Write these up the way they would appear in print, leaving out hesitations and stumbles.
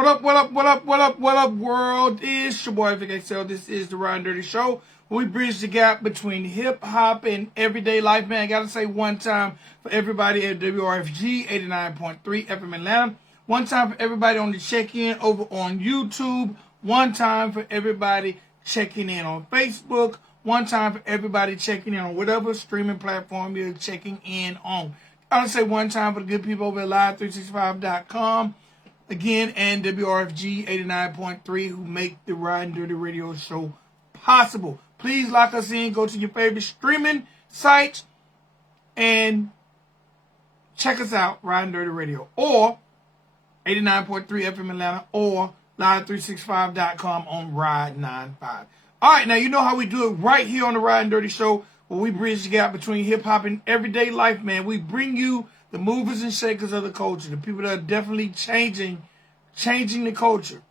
What up, what up, what up, what up, what up, world? It's your boy, Vic XL. This is the Ryan Dirty Show, where we bridge the gap between hip-hop and everyday life. Man, I gotta say one time for everybody at WRFG 89.3 FM Atlanta. One time for everybody on the check-in over on YouTube. One time for everybody checking in on Facebook. One time for everybody checking in on whatever streaming platform you're checking in on. I gotta say one time for the good people over at live365.com. Again, and WRFG 89.3 who make the Riding Dirty Radio Show possible. Please lock us in. Go to your favorite streaming site and check us out, Riding Dirty Radio, or 89.3 FM Atlanta, or live365.com on Ride 95. All right, now you know how we do it right here on the Riding Dirty Show, where we bridge the gap between hip-hop and everyday life, man. We bring you the movers and shakers of the culture, the people that are definitely changing the culture,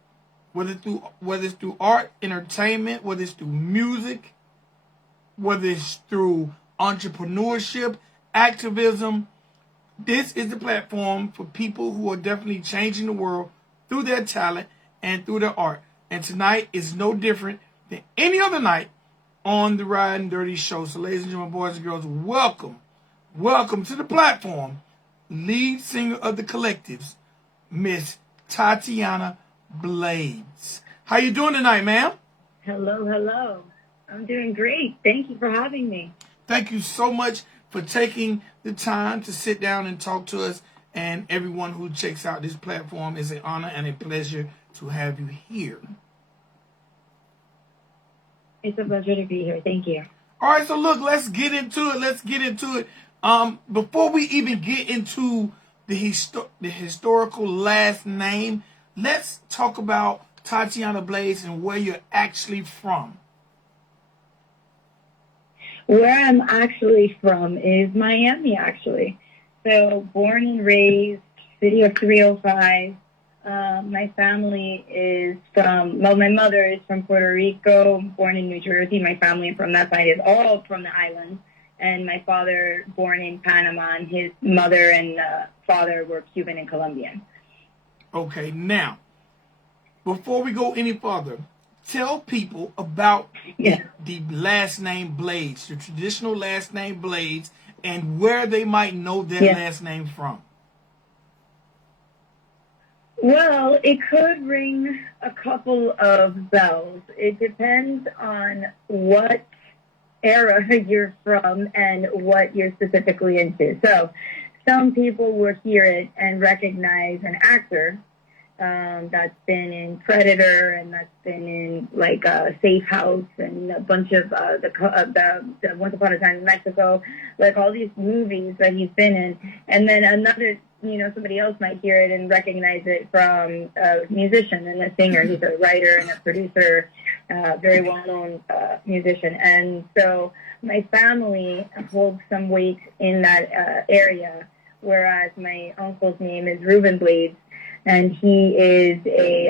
whether it's through art, entertainment, whether it's through music, whether it's through entrepreneurship, activism. This is the platform for people who are definitely changing the world through their talent and through their art. And tonight is no different than any other night on the Riding Dirty Show. So, ladies and gentlemen, boys and girls, welcome to the platform, lead singer of the Collektives, Miss Tatiana Blades. How you doing tonight, ma'am? Hello. I'm doing great. Thank you for having me. Thank you so much for taking the time to sit down and talk to us. And everyone who checks out this platform, is an honor and a pleasure to have you here. It's a pleasure to be here. Thank you. All right, so look, let's get into it. Before we even get into the historical last name, let's talk about Tatiana Blades and where you're actually from. Where I'm actually from is Miami, actually. So born and raised, city of 305. My family is my mother is from Puerto Rico, born in New Jersey. My family from that side is all from the islands. And my father, born in Panama, and his mother and father were Cuban and Colombian. Okay, now, before we go any further, tell people about the last name Blades, the traditional last name Blades, and where they might know that last name from. Well, it could ring a couple of bells. It depends on what era you're from and what you're specifically into. So some people will hear it and recognize an actor that's been in Predator, and that's been in like Safe House and a bunch of the Once Upon a Time in Mexico, like all these movies that he's been in. And then another, somebody else might hear it and recognize it from a musician and a singer. He's a writer and a producer, very well-known musician. And so my family holds some weight in that area, whereas my uncle's name is Reuben Blades, and he is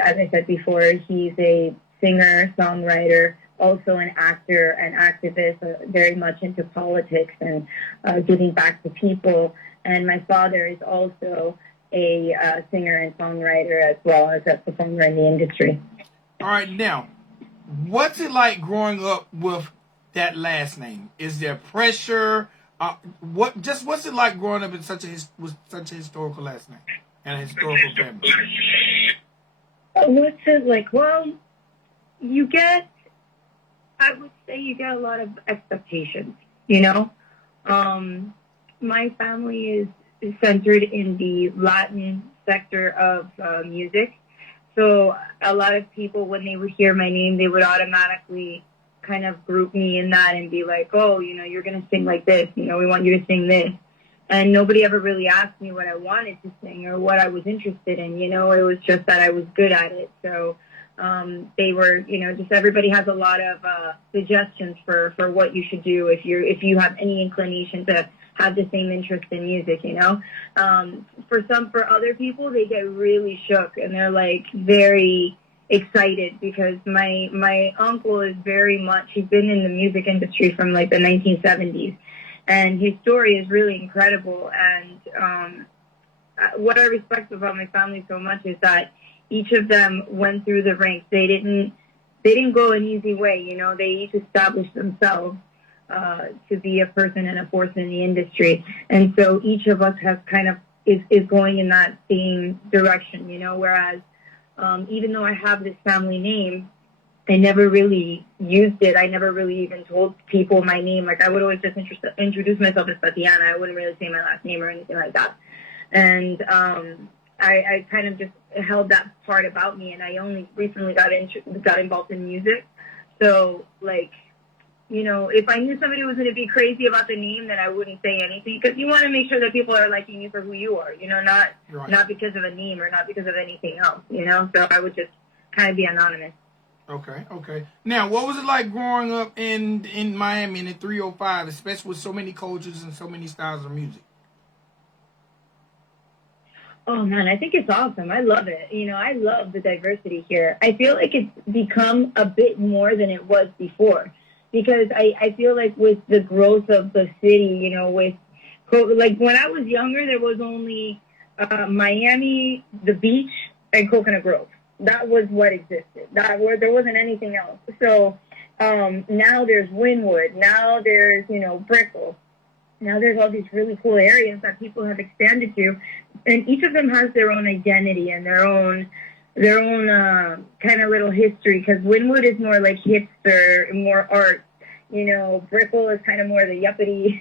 as I said before, he's a singer, songwriter, also an actor, an activist, very much into politics and giving back to people. And my father is also a singer and songwriter, as well as a performer in the industry. All right, now, what's it like growing up with that last name? Is there pressure? What's it like growing up in with such a historical last name and a historical family? What's it like? Well, I would say you get a lot of expectations, My family is centered in the Latin sector of music. So a lot of people, when they would hear my name, they would automatically kind of group me in that and be like, oh, you're going to sing like this. We want you to sing this. And nobody ever really asked me what I wanted to sing or what I was interested in. It was just that I was good at it. So they were, just everybody has a lot of suggestions for what you should do if you have any inclination to have the same interest in music, For other people, they get really shook and they're like very excited because my uncle is very much, he's been in the music industry from like the 1970s, and his story is really incredible. And what I respect about my family so much is that each of them went through the ranks. They didn't go an easy way. You know, they each established themselves to be a person and a force in the industry. And so each of us has kind of is going in that same direction, you know, whereas even though I have this family name, I never really used it. I never really even told people my name. Like, I would always just introduce myself as Tatiana. I wouldn't really say my last name or anything like that. And I kind of just held that part about me, and I only recently got involved in music. So, like, you know, if I knew somebody was going to be crazy about the name, then I wouldn't say anything, because you want to make sure that people are liking you for who you are, you know, not because of a name or not because of anything else, you know. So I would just kind of be anonymous. Okay. Now, what was it like growing up in Miami in the 305, especially with so many cultures and so many styles of music? Oh, man, I think it's awesome. I love it. You know, I love the diversity here. I feel like it's become a bit more than it was before, because I feel like with the growth of the city, you know, like when I was younger, there was only Miami, the beach, and Coconut Grove. That was what existed. There wasn't anything else. So now there's Wynwood. Now there's, you know, Brickell. Now there's all these really cool areas that people have expanded to, and each of them has their own identity and their own kind of little history. Because Wynwood is more like hipster, more art. You know, Brickell is kind of more the yuppity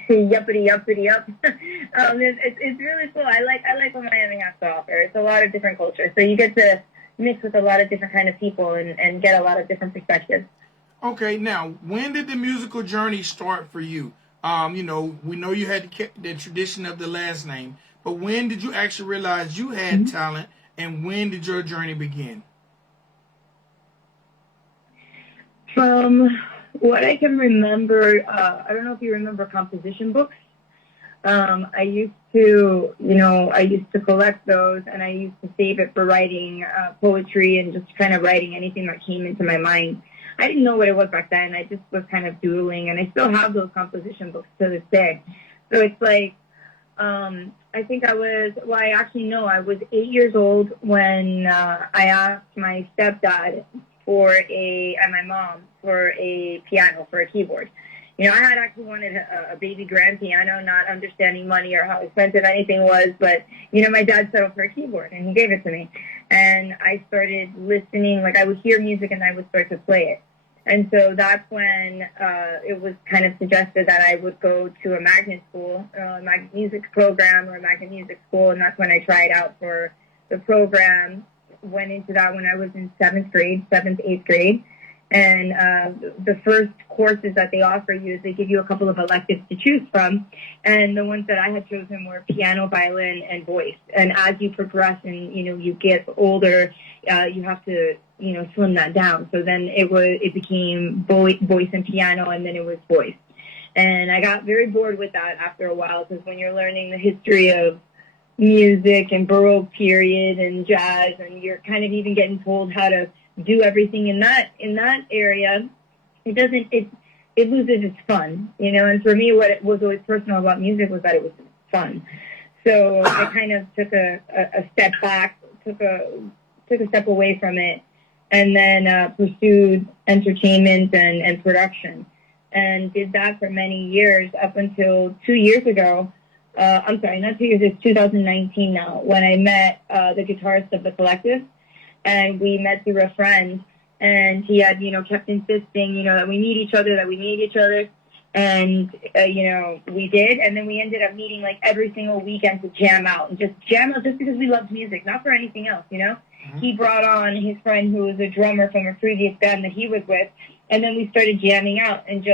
up. It's really cool. I like what Miami has to offer. It's a lot of different cultures, so you get to mix with a lot of different kind of people and get a lot of different perspectives. Okay, now, when did the musical journey start for you? You know, we know you had the tradition of the last name, but when did you actually realize you had talent, and when did your journey begin? From what I can remember, I don't know if you remember composition books. I used to collect those, and I used to save it for writing poetry and just kind of writing anything that came into my mind. I didn't know what it was back then. I just was kind of doodling, and I still have those composition books to this day. So it's like, I think I was 8 years old when I asked my stepdad and my mom for a piano, for a keyboard. You know, I had actually wanted a baby grand piano, not understanding money or how expensive anything was, but, you know, my dad settled for a keyboard, and he gave it to me. And I started listening, like I would hear music and I would start to play it. And so that's when it was kind of suggested that I would go to a magnet school, a magnet music program or a magnet music school, and that's when I tried out for the program. Went into that when I was in 7th, 8th grade. And the first courses that they offer you is they give you a couple of electives to choose from. And the ones that I had chosen were piano, violin, and voice. And as you progress and, you know, you get older, you have to, you know, slim that down. So then it became voice and piano, and then it was voice. And I got very bored with that after a while, because when you're learning the history of music and Baroque period and jazz, and you're kind of even getting told how to do everything in that area, it loses its fun, you know. And for me, what it was always personal about music was that it was fun. So I kind of took a step back, took a step away from it, and then pursued entertainment and production, and did that for many years up until 2 years ago. I'm sorry, not 2 years, it's 2019 now, when I met the guitarist of the Collektives. And we met through a friend, and he had, you know, kept insisting, you know, that we need each other. And, you know, we did. And then we ended up meeting like every single weekend to jam out just because we loved music, not for anything else, you know. Mm-hmm. He brought on his friend who was a drummer from a previous band that he was with. And then we started jamming out, and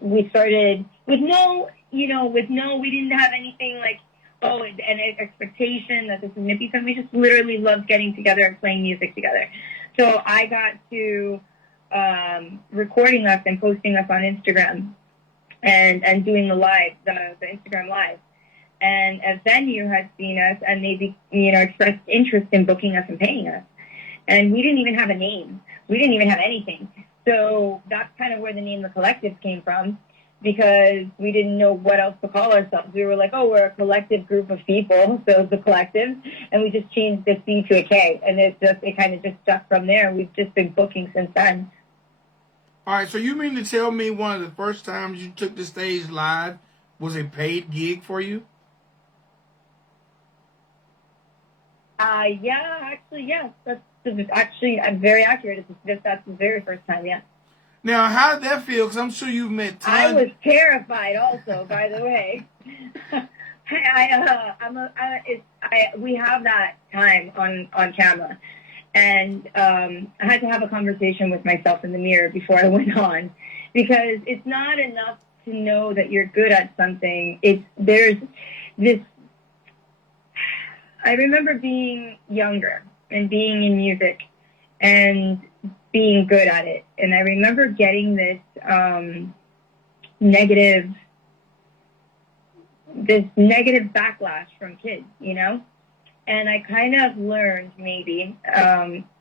we started we didn't have anything like, an expectation that this was going to be something. We just literally loved getting together and playing music together. So I got to recording us and posting us on Instagram and doing the Instagram live. And a venue had seen us, and they, you know, expressed interest in booking us and paying us. And we didn't even have a name. We didn't even have anything. So that's kind of where the name The Collektives came from. because we didn't know what else to call ourselves. We were like, oh, we're a collective group of people, so the Collektives, and we just changed the C to a K, and it kind of just stuck from there. We've just been booking since then. All right, so you mean to tell me one of the first times you took the stage live was a paid gig for you? Yeah, actually, yes. That's actually very accurate. That's the very first time, yeah. Now, how did that feel? Because I'm sure you've met tons. I was terrified also, by the way. We have that time on camera. And I had to have a conversation with myself in the mirror before I went on, because it's not enough to know that you're good at something. There's this. I remember being younger and being in music and being good at it, and I remember getting this negative backlash from kids, you know. And I kind of learned maybe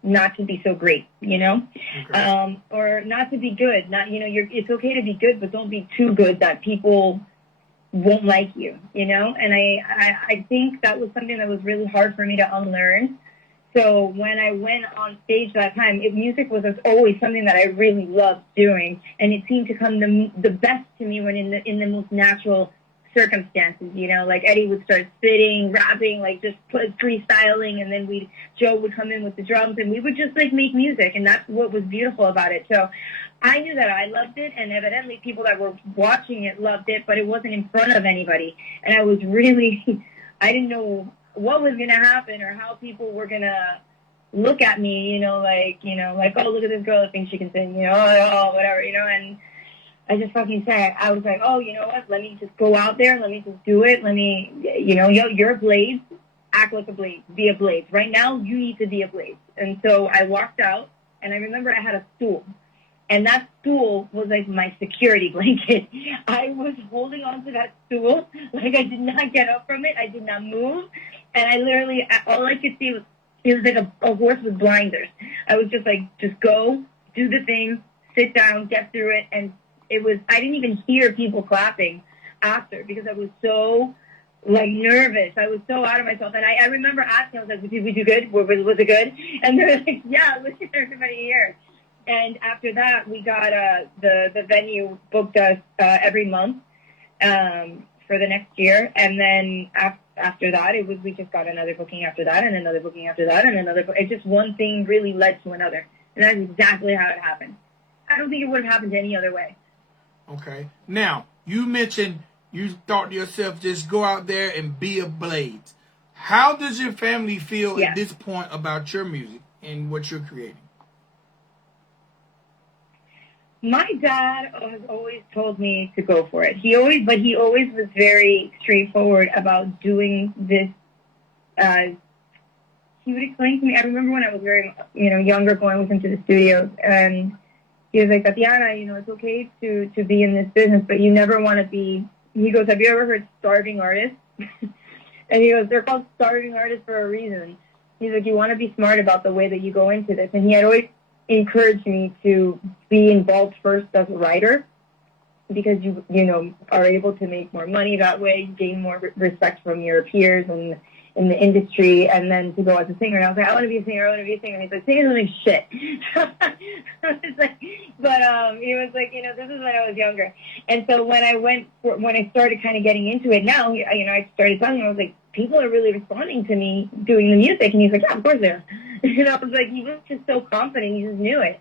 not to be so great, you know, okay. Or not to be good. Not, you know, it's okay to be good, but don't be too good that people won't like you, you know. And I think that was something that was really hard for me to unlearn. So when I went on stage that time, music was always something that I really loved doing, and it seemed to come the best to me when in the most natural circumstances, you know, like Eddie would start spitting, rapping, like just freestyling, and then Joe would come in with the drums, and we would just like make music, and that's what was beautiful about it. So I knew that I loved it, and evidently people that were watching it loved it, but it wasn't in front of anybody, and I didn't know what was going to happen or how people were going to look at me, you know, like, oh, look at this girl that thinks she can sing, you know, oh, whatever, you know, and I just fucking said, I was like, oh, you know what? Let me just go out there. Let me just do it. Let me, you know, you're a Blades. Act like a Blades. Be a Blades. Right now, you need to be a Blades. And so I walked out, and I remember I had a stool. And that stool was like my security blanket. I was holding on to that stool. Like I did not get up from it. I did not move. And I literally, all I could see was, it was like a horse with blinders. I was just like, just go, do the thing, sit down, get through it, and I didn't even hear people clapping after because I was so, like, nervous. I was so out of myself. And I remember asking, I was like, did we do good? Was it good? And they're like, yeah, listen to everybody here. And after that, we got, the venue booked us every month for the next year. And then after that, we just got another booking after that and another booking after that and another. It's just one thing really led to another. And that's exactly how it happened. I don't think it would have happened any other way. Okay. Now, you mentioned you thought to yourself, just go out there and be a Blades. How does your family feel at this point about your music and what you're creating? My dad has always told me to go for it. He always was very straightforward about doing this. He would explain to me, I remember when I was very, younger, going with him to the studios, and he was like, Tatiana, it's okay to be in this business, but you never want to be, he goes, have you ever heard starving artists? And he goes, they're called starving artists for a reason. He's like, you want to be smart about the way that you go into this. And he had always encouraged me to be involved first as a writer, because you are able to make more money that way, gain more respect from your peers and in the industry, and then to go as a singer. And I was like, I want to be a singer. And he's like, singing doesn't make shit. He was like, this is when I was younger. And so when I started kind of getting into it now, I started telling him, I was like, people are really responding to me doing the music. And he's like, yeah, of course they are. I was like, he was just so confident. He just knew it.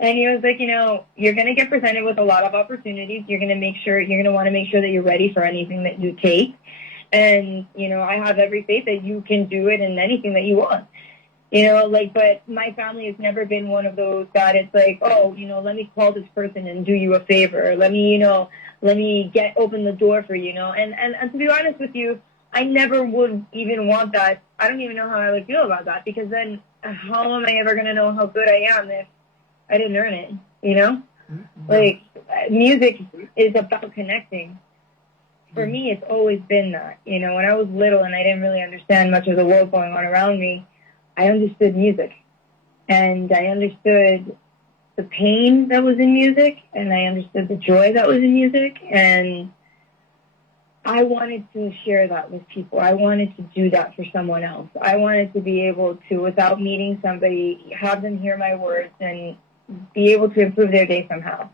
And he was like, you're going to get presented with a lot of opportunities. You're going to want to make sure that you're ready for anything that you take. And, I have every faith that you can do it in anything that you want. But my family has never been one of those that it's like, oh, let me call this person and do you a favor. Or let me open the door for you, And to be honest with you, I never would even want that. I don't even know how I would feel about that, because then how am I ever going to know how good I am if I didn't earn it, Mm-hmm. Music is about connecting. For me, it's always been that. When I was little and I didn't really understand much of the world going on around me, I understood music. And I understood the pain that was in music, and I understood the joy that was in music, and I wanted to share that with people. I wanted to do that for someone else. I wanted to be able to, without meeting somebody, have them hear my words and be able to improve their day somehow.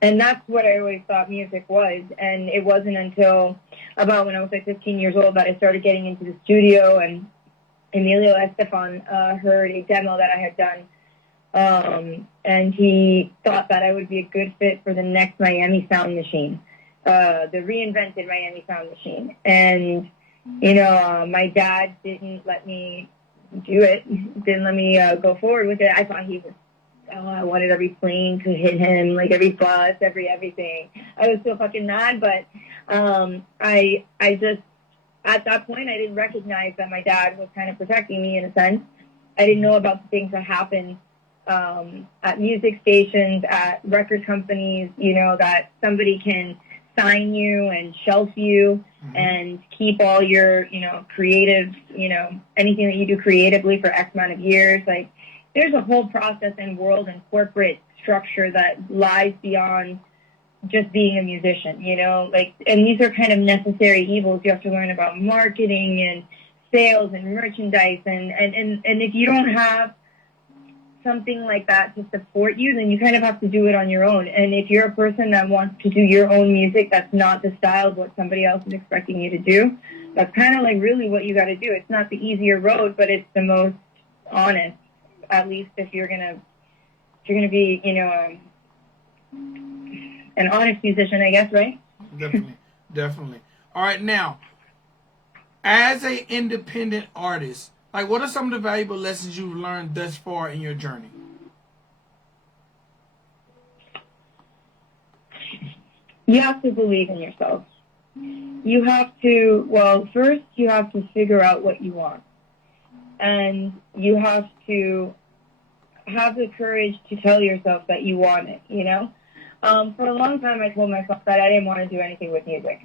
And that's what I always thought music was. And it wasn't until about when I was like 15 years old that I started getting into the studio, and Emilio Estefan heard a demo that I had done. And he thought that I would be a good fit for the next Miami Sound Machine, the reinvented Miami Sound Machine. And, you know, my dad didn't let me do it, didn't let me go forward with it. I thought he was, I wanted every plane to hit him, like every bus, everything. I was so fucking mad, but I just, at that point, I didn't recognize that my dad was kind of protecting me in a sense. I didn't know about the things that happened at music stations, at record companies, you know, that somebody can sign you and shelf you and keep all your, you know, creative, you know, anything that you do creatively for X amount of years. Like, there's a whole process and world and corporate structure that lies beyond just being a musician, you know, like, and these are kind of necessary evils. You have to learn about marketing and sales and merchandise, and if you don't have something like that to support you, then you kind of have to do it on your own. And if you're a person that wants to do your own music, that's not the style of what somebody else is expecting you to do. That's kind of like really what you got to do. It's not the easier road, but it's the most honest, at least if you're gonna be, you know, an honest musician, I guess, right? Definitely. All right, now, as an independent artist, like, what are some of the valuable lessons you've learned thus far in your journey? You have to believe in yourself. You have to, well, first you have to figure out what you want. And you have to have the courage to tell yourself that you want it, you know? For a long time, I told myself that I didn't want to do anything with music.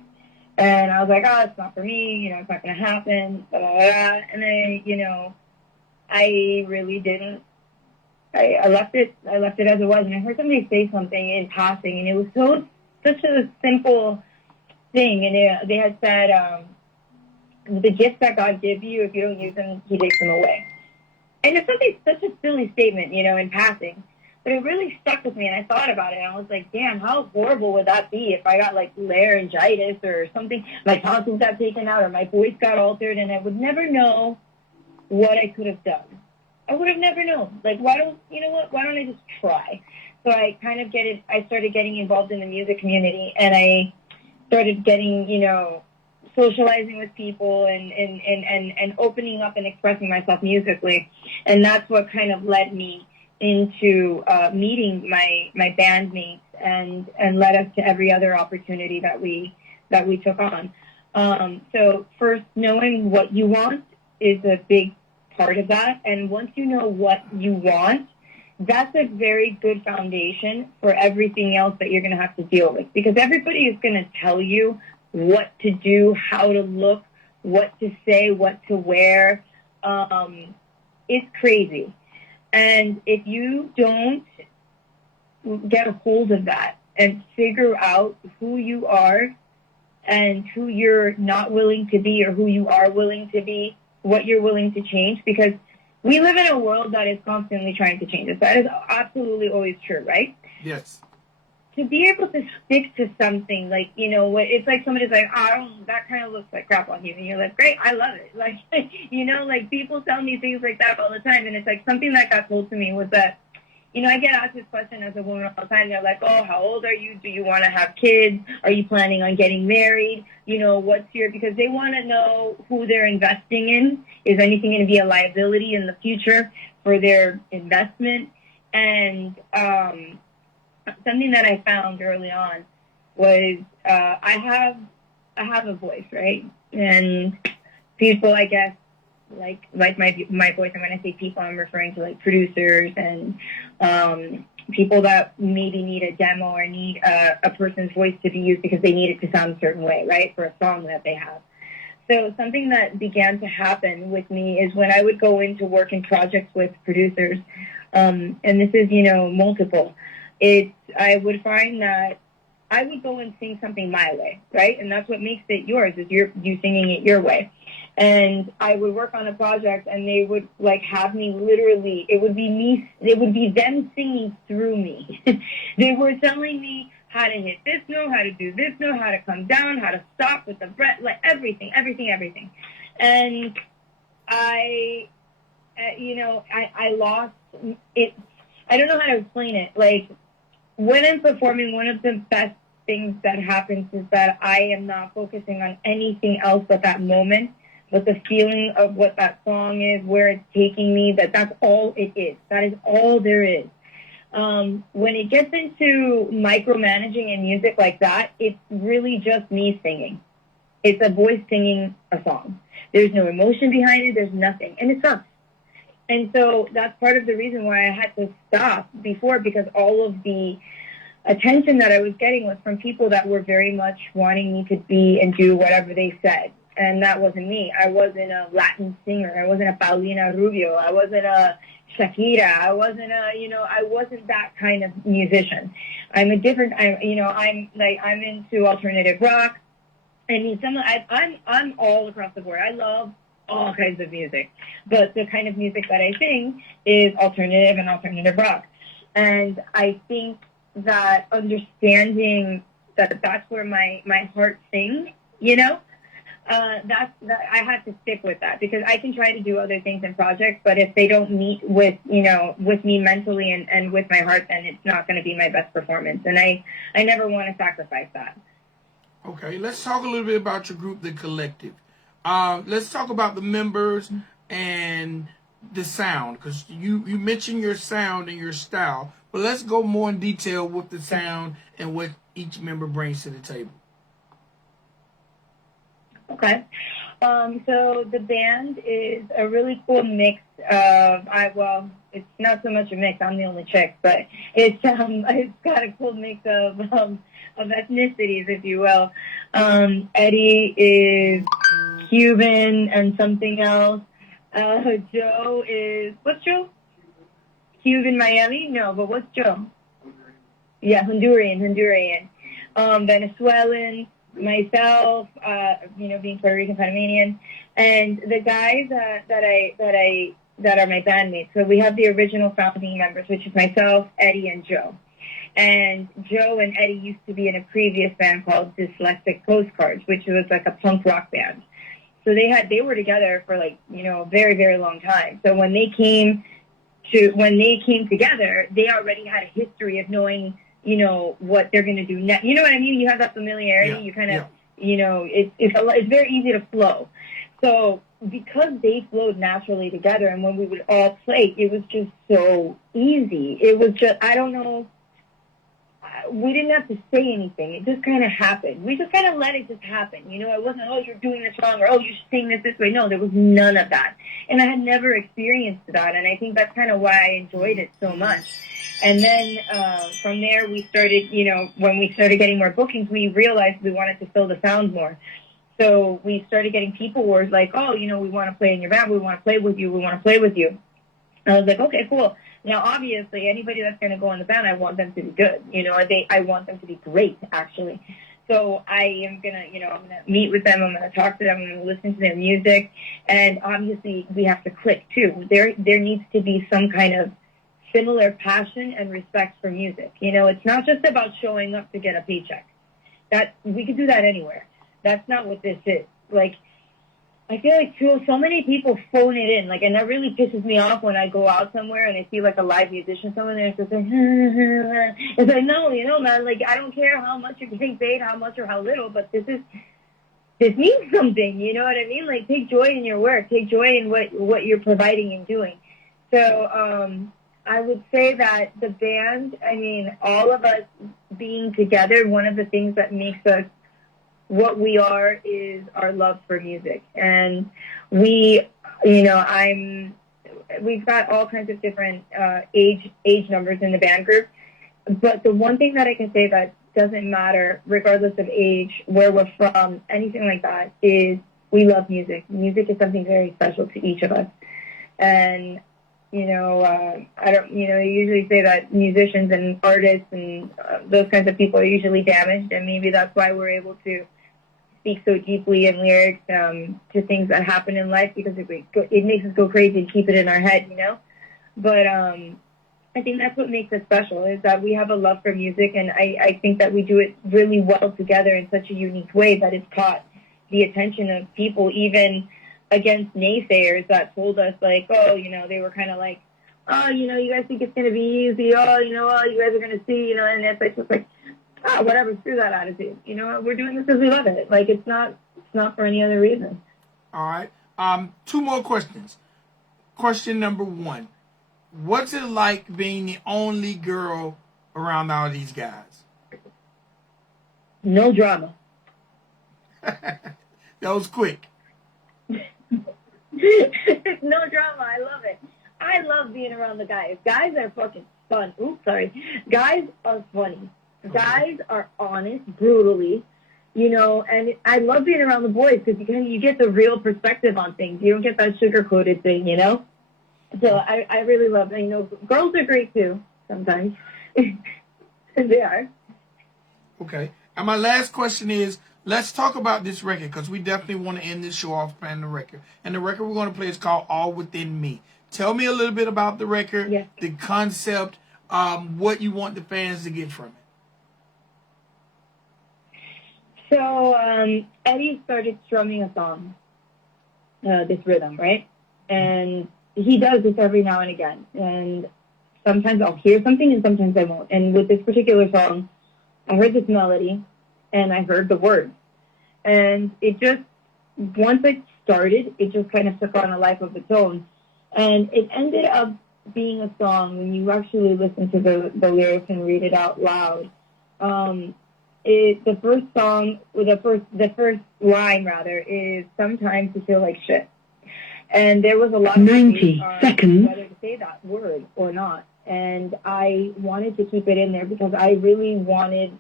And I was like, oh, it's not for me, you know, it's not going to happen, blah, blah, blah. And then, you know, I really didn't. I left it as it was. And I heard somebody say something in passing, and it was such a simple thing. And they had said, the gifts that God gives you, if you don't use them, he takes them away. And it's such a silly statement, you know, in passing. But it really stuck with me, and I thought about it, and I was like, damn, how horrible would that be if I got, like, laryngitis or something, my tonsils got taken out or my voice got altered, and I would never know what I could have done. I would have never known. Like, why don't I just try? So I started getting involved in the music community, and I started getting, you know, socializing with people and opening up and expressing myself musically. And that's what kind of led me into meeting my bandmates and led us to every other opportunity that we took on. So first, knowing what you want is a big part of that. And once you know what you want, that's a very good foundation for everything else that you're going to have to deal with. Because everybody is going to tell you what to do, how to look, what to say, what to wear. It's crazy. And if you don't get a hold of that and figure out who you are and who you're not willing to be or who you are willing to be, what you're willing to change, because we live in a world that is constantly trying to change us. That is absolutely always true, right? Yes. To be able to stick to something, like, you know, it's like somebody's like, oh, that kind of looks like crap on you. And you're like, great, I love it. Like, you know, like, people tell me things like that all the time. And it's like something that got told to me was that, you know, I get asked this question as a woman all the time. They're like, oh, how old are you? Do you want to have kids? Are you planning on getting married? You know, because they want to know who they're investing in. Is anything going to be a liability in the future for their investment? And, something that I found early on was I have a voice, right? And people, I guess, like my voice. And when I say people, I'm referring to like producers and people that maybe need a demo or need a person's voice to be used because they need it to sound a certain way, right, for a song that they have. So something that began to happen with me is when I would go into work in projects with producers, and this is, multiple, I would find that I would go and sing something my way, right? And that's what makes it yours, is you singing it your way. And I would work on a project, and they would have me literally. It would be them singing through me. They were telling me how to hit this note, how to do this note, how to come down, how to stop with the breath, everything. And I lost it. I don't know how to explain it. When I'm performing, one of the best things that happens is that I am not focusing on anything else but that moment, but the feeling of what that song is, where it's taking me, that's all it is. That is all there is. When it gets into micromanaging in music like that, it's really just me singing. It's a voice singing a song. There's no emotion behind it. There's nothing. And it sucks. And so that's part of the reason why I had to stop before, because all of the attention that I was getting was from people that were very much wanting me to be and do whatever they said. And that wasn't me. I wasn't a Latin singer. I wasn't a Paulina Rubio. I wasn't a Shakira. I wasn't I wasn't that kind of musician. I'm into alternative rock. I mean, I'm all across the board. I love all kinds of music, but the kind of music that I sing is alternative and alternative rock. And I think that understanding that's where my heart sings, I had to stick with that, because I can try to do other things in projects, but if they don't meet with me mentally and with my heart, then it's not going to be my best performance. And I never want to sacrifice that. Okay, let's talk a little bit about your group, the Collektive. Let's talk about the members and the sound, because you mentioned your sound and your style, but let's go more in detail with the sound and what each member brings to the table. Okay. So the band is a really cool mix of, it's not so much a mix, I'm the only chick, but it's got a cool mix of ethnicities, if you will. Eddie is Cuban and something else. Joe is, what's Joe? Cuban Miami? No, but what's Joe? Yeah, Honduran. Venezuelan. Myself, being Puerto Rican, Panamanian, and the guys that are my bandmates. So we have the original founding members, which is myself, Eddie, and Joe. And Joe and Eddie used to be in a previous band called Dyslexic Postcards, which was like a punk rock band. So they were together for a very, very long time. So when they came together, they already had a history of knowing what they're going to do next. You know what I mean? You have that familiarity. Yeah. You kind of, it's very easy to flow. So because they flowed naturally together, and when we would all play, it was just so easy. It was just, I don't know, we didn't have to say anything. It just kind of happened. We just kind of let it just happen. It wasn't, oh, you're doing this wrong, or, oh, you should sing this way. No, there was none of that. And I had never experienced that, and I think that's kind of why I enjoyed it so much. And then from there, we started, when we started getting more bookings, we realized we wanted to fill the sound more. So we started getting people who were like, oh, we want to play in your band. We want to play with you. And I was like, okay, cool. Now, obviously, anybody that's going to go in the band, I want them to be good. I want them to be great, actually. So I am going to, I'm going to meet with them. I'm going to talk to them. I'm going to listen to their music. And obviously, we have to click, too. There needs to be some kind of similar passion and respect for music. It's not just about showing up to get a paycheck. That we could do that anywhere. That's not what this is. I feel like so many people phone it in, and that really pisses me off when I go out somewhere and I see a live musician somewhere there, it's just like, it's like, no, man, I don't care how much you're getting paid, how much or how little, but this means something, you know what I mean? Take joy in your work, take joy in what you're providing and doing. So, I would say that the band, all of us being together, one of the things that makes us what we are is our love for music. And we've got all kinds of different age numbers in the band group. But the one thing that I can say that doesn't matter, regardless of age, where we're from, anything like that, is we love music. Music is something very special to each of us. And, I don't, they usually say that musicians and artists and those kinds of people are usually damaged, and maybe that's why we're able to speak so deeply in lyrics to things that happen in life, because it makes us go crazy and keep it in our head, But I think that's what makes us special, is that we have a love for music, and I think that we do it really well together in such a unique way that it's caught the attention of people, even against naysayers that told us, like, they were kind of like, you guys think it's going to be easy, you guys are going to see, and it's just like, whatever, screw that attitude. We're doing this because we love it. Like, it's not for any other reason. All right. 2 more questions. Question number 1. What's it like being the only girl around all these guys? No drama. That was quick. No drama. I love it. I love being around the guys. Guys are fucking fun. Oops, sorry. Guys are funny. Guys are honest, brutally, and I love being around the boys because you get the real perspective on things. You don't get that sugar-coated thing, So I really love it. Girls are great too, sometimes. They are. Okay. And my last question is, let's talk about this record, because we definitely want to end this show off playing the record. And the record we're going to play is called All Within Me. Tell me a little bit about the record, yes. The concept, what you want the fans to get from it. So Eddie started strumming a song, this rhythm, right? And he does this every now and again. And sometimes I'll hear something and sometimes I won't. And with this particular song, I heard this melody and I heard the words. And it just, once it started, it just kind of took on a life of its own. And it ended up being a song, when you actually listen to the lyrics and read it out loud. The first line rather is, sometimes you feel like shit. And there was a lot of 90 seconds whether to say that word or not. And I wanted to keep it in there because I really wanted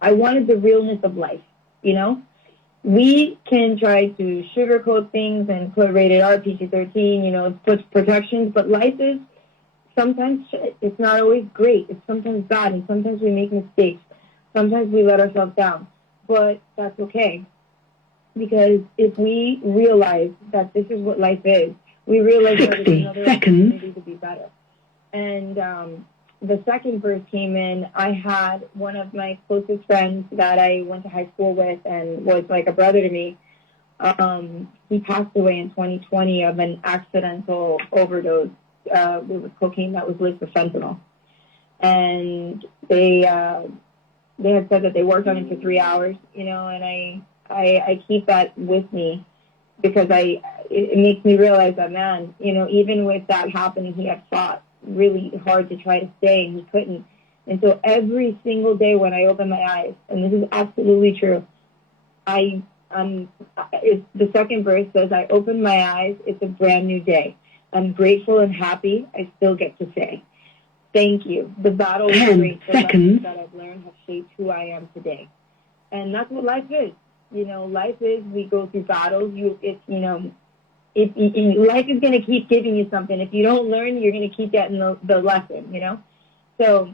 the realness of life, We can try to sugarcoat things and put rated R, PG-13, put protections, but life is sometimes shit. It's not always great. It's sometimes bad, and sometimes we make mistakes. Sometimes we let ourselves down, but that's okay. Because if we realize that this is what life is, we realize that there's another opportunity to be better. And the second verse came in, I had one of my closest friends that I went to high school with and was like a brother to me. He passed away in 2020 of an accidental overdose with cocaine that was laced with fentanyl. And they had said that they worked on it for 3 hours, and I keep that with me because it makes me realize that, man, even with that happening, he had fought really hard to try to stay, and he couldn't. And so every single day when I open my eyes, and this is absolutely true, the second verse says, I open my eyes, it's a brand new day. I'm grateful and happy, I still get to say, thank you. The battle is great. The lessons that I've learned have shaped who I am today. And that's what life is. Life is, we go through battles. Life is going to keep giving you something. If you don't learn, you're going to keep getting the lesson, So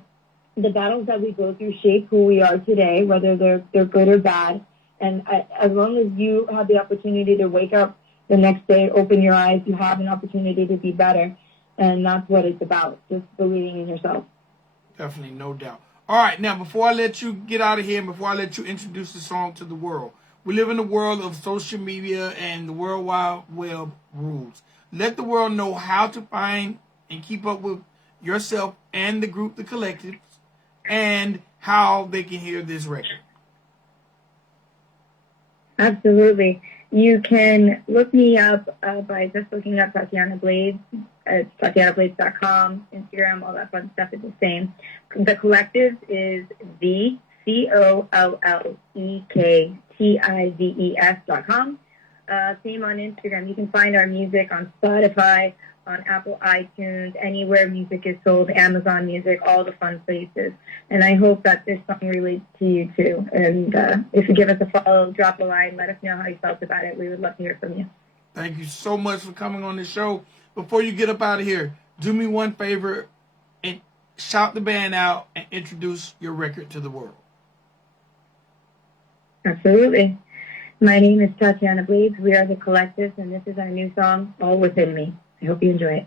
the battles that we go through shape who we are today, whether they're good or bad. And as long as you have the opportunity to wake up the next day, open your eyes, you have an opportunity to be better. And that's what it's about, just believing in yourself. Definitely, no doubt. All right, now, before I let you get out of here and before I let you introduce the song to the world, we live in a world of social media and the World Wide Web rules. Let the world know how to find and keep up with yourself and the group, the Collektives, and how they can hear this record. Absolutely. You can look me up by just looking up Tatiana Blades. It's TatianaBlades.com, Instagram, all that fun stuff is the same. The Collektives is the COLLEKTIVES.com. Same on Instagram. You can find our music on Spotify, on Apple iTunes, anywhere music is sold, Amazon Music, all the fun places. And I hope that this song relates to you too. And if you give us a follow, drop a line, let us know how you felt about it. We would love to hear from you. Thank you so much for coming on the show. Before you get up out of here, do me one favor and shout the band out and introduce your record to the world. Absolutely. My name is Tatiana Blades. We are the Collektives, and this is our new song, All Within Me. I hope you enjoy it.